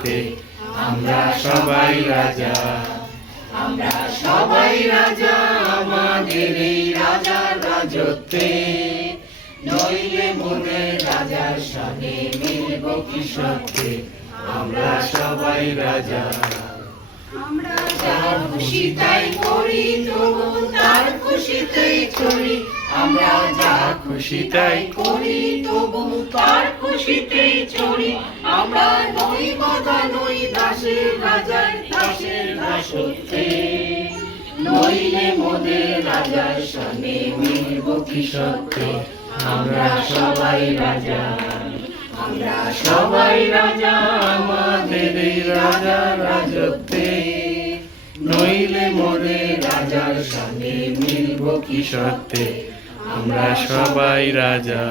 সত্যে আমরা সবাই রাজা। আমরা সবাই রাজা আমাদের এই রাজার রাজত্বে, নইলে মোদের রাজার সঙ্গে মিলব কি সত্যে আমরা সবাই রাজা। আমরা যার খুশি তাই করি তবু তার খুশিতেই চলি, আমরা যা খুশি তাই করি তবু তার খুশিতেই চলি। আমরা নই বাধা নই দাসের রাজার দাসের দাসত্বে, নইলে মোদের রাজার সঙ্গে মিলব কি সত্যে আমরা সবাই রাজা। আমরা সবাই রাজা আমাদের এই রাজার রাজত্বে, নইলে মোদের রাজার সঙ্গে মিলব কি সত্যে আমরা সবাই রাজা।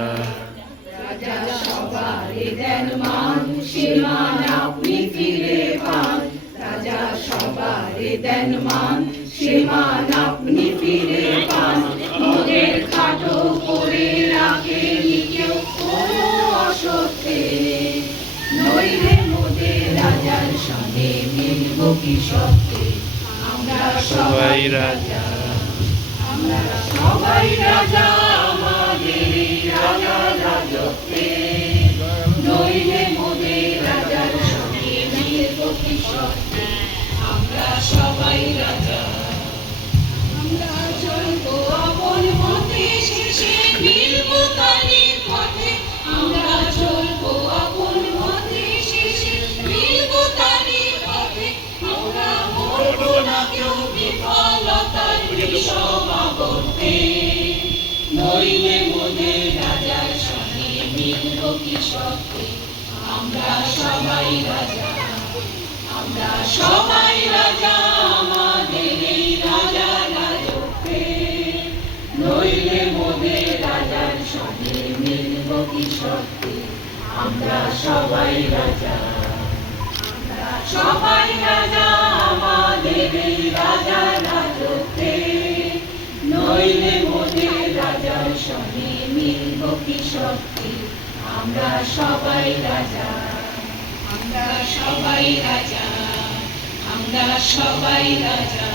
রাজা সবারে দেন মান, সে মান আপনি ফিরে পান। রাজা সবারে দেন মান, সে মান আপনি ফিরে পান। মোদের খাটো করে রাখেনি কেউ কোনো অসত্যে, নইলে মোদের রাজার সঙ্গে মিলব কি সত্যে আমরা সবাই রাজা। আমরা সবাই রাজা আমাদের এই রাজার রাজত্বে, নইলে মোদের রাজার সঙ্গে মিলব কি সত্যে আমরা সবাই রাজা। আমরা চলবো আপন মতে, শেষে মিলব তারই পথে। আমরা চলবো আপন মতে, শেষে মিলব তারই পথে। আমরা মরব না কেউ বিফলতার বিষম আবর্তে, নইলে মোদের রাজার সঙ্গে মিলব কি সত্যে আমরা সবাই রাজা। আমরা সবাই রাজা আমাদের এই রাজার রাজত্বে, নইলে মোদের রাজার সঙ্গে মিলব কি সত্যে আমরা সবাই রাজা। আমরা সবাই রাজা আমাদের এই রাজার রাজত্বে, নইলে মোদের রাজার সঙ্গে মিলব কি সত্যে আমরা সবাই রাজা। আমরা সবাই রাজা, আমরা সবাই রাজা।